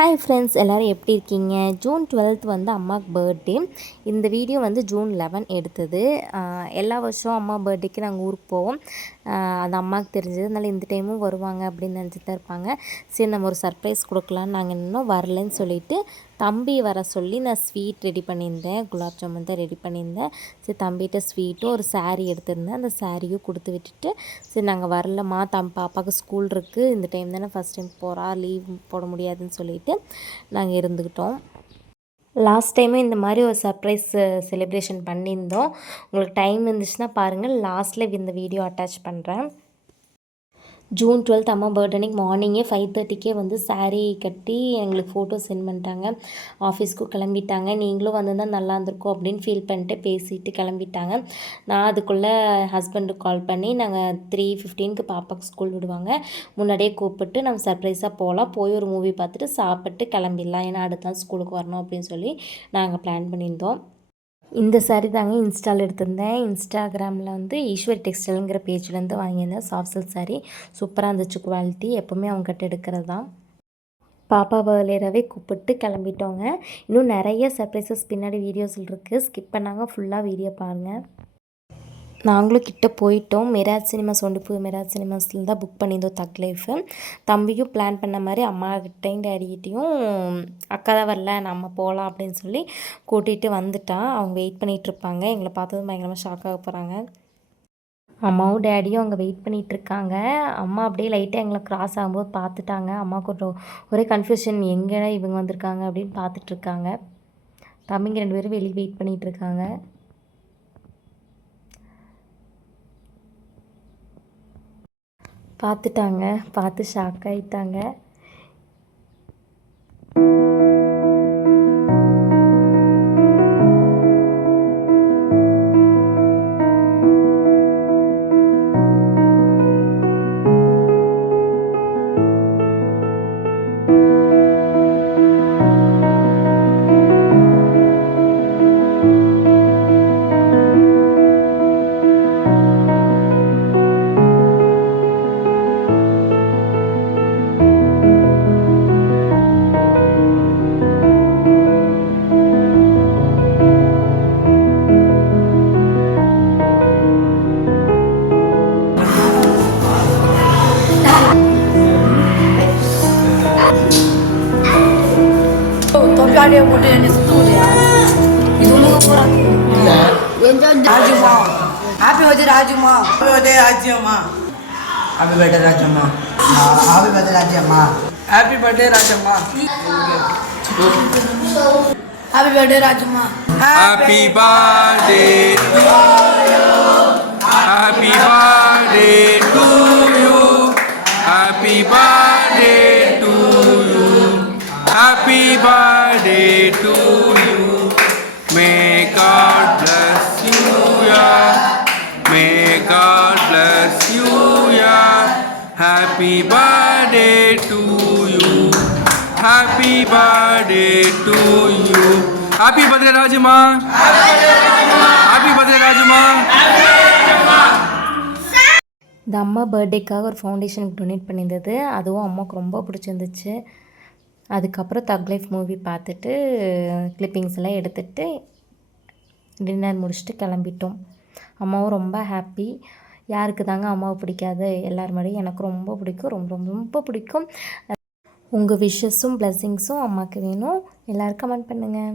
Hi friends, எல்லோரும் எப்படி இருக்கீங்க? ஜூன் 12th வந்து அம்மாவுக்கு பர்த்டே. இந்த வீடியோ வந்து ஜூன் 11 எடுத்தது. எல்லா வருஷம் அம்மா பர்த்டேக்கு நாங்கள் ஊருக்கு போவோம். அது அம்மாவுக்கு தெரிஞ்சது, அதனால் இந்த டைமும் வருவாங்க அப்படின்னு நினச்சிட்டு தான் இருப்பாங்க. சரி, நம்ம ஒரு சர்ப்ரைஸ் கொடுக்கலான்னு நாங்கள் இன்னும் வரலன்னு சொல்லிவிட்டு தம்பி வர சொல்லி நான் ஸ்வீட் ரெடி பண்ணியிருந்தேன். குலாப் ஜாமுன் தான் ரெடி பண்ணியிருந்தேன். சரி, தம்பிகிட்ட ஸ்வீட்டும் ஒரு சாரீ எடுத்திருந்தேன். அந்த சாரியும் கொடுத்து விட்டுட்டு, சரி நாங்கள் வரலம்மா, பாப்பாவுக்கு ஸ்கூல் இருக்குது, இந்த டைம் தானே ஃபஸ்ட் டைம் போகிறா, லீவ் போட முடியாதுன்னு சொல்லிவிட்டு நாங்கள் இருந்துக்கிட்டோம். லாஸ்ட் டைமும் இந்த மாதிரி ஒரு சர்ப்ரைஸ் செலிப்ரேஷன் பண்ணியிருந்தோம். உங்களுக்கு டைம் இருந்துச்சுன்னா பாருங்கள், லாஸ்ட்டில் இந்த வீடியோ அட்டாச் பண்ணுறேன். ஜூன் 12 அம்மா பர்த்டே அன்றைக்கி மார்னிங்கே 5:30க்கே வந்து சாரீ கட்டி எங்களுக்கு ஃபோட்டோ சென்ட் பண்ணிட்டாங்க. ஆஃபீஸ்க்கும் கிளம்பிட்டாங்க. நீங்களும் வந்திருந்தால் நல்லா இருந்திருக்கும் அப்படின்னு ஃபீல் பண்ணிட்டு பேசிட்டு கிளம்பிட்டாங்க. நான் அதுக்குள்ளே ஹஸ்பண்டுக்கு கால் பண்ணி நாங்கள் 3:15க்கு பாப்பாவுக்கு ஸ்கூல் விடுவாங்க, முன்னாடியே கூப்பிட்டு நம்ம சர்ப்ரைஸாக போகலாம், போய் ஒரு மூவி பார்த்துட்டு சாப்பிட்டு கிளம்பிடலாம், ஏன்னா அடுத்த நாள் ஸ்கூலுக்கு வரணும் அப்படின்னு சொல்லி நாங்கள் பிளான் பண்ணியிருந்தோம். இந்த சாரீ தாங்க இன்ஸ்டாவில் எடுத்திருந்தேன். இன்ஸ்டாகிராமில் வந்து ஈஸ்வர் டெக்ஸ்டைலுங்கிற பேஜ்லேருந்து வாங்கியிருந்தேன். சாஃப்ட் சில்க் சாரீ சூப்பராக இருந்துச்சு குவாலிட்டி. எப்போவுமே அவங்ககிட்ட எடுக்கிறது தான். பாப்பாவை லேராகவே கூப்பிட்டு கிளம்பிட்டோங்க. இன்னும் நிறைய சர்ப்ரைசஸ் பின்னாடி வீடியோஸில் இருக்குது, ஸ்கிப் பண்ணாங்க, ஃபுல்லாக வீடியோ பாருங்கள். நாங்களும் கிட்டே போயிட்டோம். மிராஜ் சினிமாஸ் மிராஜ் சினிமாஸில் தான் புக் பண்ணியிருந்தோம் தக் லைஃபு. தம்பியும் பிளான் பண்ண மாதிரி அம்மாக்கிட்டையும் டேடிக்கிட்டையும் அக்கா தான் வரல, நம்ம போகலாம் அப்படின்னு சொல்லி கூட்டிகிட்டு வந்துட்டான். அவங்க வெயிட் பண்ணிகிட்ருப்பாங்க. எங்களை பார்த்ததும் பயங்கரமாக ஷாக் ஆக போகிறாங்க. அம்மாவும் டேடியும் அங்கே வெயிட் பண்ணிகிட்ருக்காங்க. அம்மா அப்படியே லைட்டாக எங்களை க்ராஸ் ஆகும்போது பார்த்துட்டாங்க. அம்மாவுக்கு ஒரே கன்ஃபியூஷன், எங்கே இவங்க வந்திருக்காங்க அப்படின்னு பார்த்துட்ருக்காங்க. தம்பிங்க 2 பேரும் வெளியே வெயிட் பண்ணிகிட்ருக்காங்க. பார்த்துட்டாங்க, பார்த்து ஷாக் ஆகிட்டாங்க. Dia model ni studia. Itu lu orang. Rajuma. Happy birthday Rajuma. Happy birthday Rajuma. Happy birthday Rajuma. Happy birthday Rajuma. Happy birthday Rajuma. Happy birthday Rajuma. Happy birthday to you. Happy birthday to you. Happy birthday to you. Happy birthday to you. May God bless you, yeah. May God bless you, yeah. Happy birthday to you. Happy birthday to you. Happy birthday Rajuma. Happy birthday Rajuma. இந்த அம்மா பர்த்டேக்காக ஒரு ஃபவுண்டேஷனுக்கு donate பண்ணியிருந்தது, அதுவும் அம்மாவுக்கு ரொம்ப பிடிச்சிருந்துச்சு. அதுக்கப்புறம் தக் life movie பார்த்துட்டு கிளிப்பிங்ஸ் எல்லாம் எடுத்துகிட்டு டின்னர் முடிச்சுட்டு கிளம்பிட்டோம். அம்மாவும் ரொம்ப ஹாப்பி. யாருக்கு தாங்க அம்மாவை பிடிக்காது? எல்லார் மாதிரியும் எனக்கு ரொம்ப பிடிக்கும், ரொம்ப ரொம்ப ரொம்ப பிடிக்கும். உங்கள் விஷஸும் பிளெஸ்ஸிங்ஸும் அம்மாவுக்கு வேணும். எல்லோரும் கமெண்ட் பண்ணுங்கள்.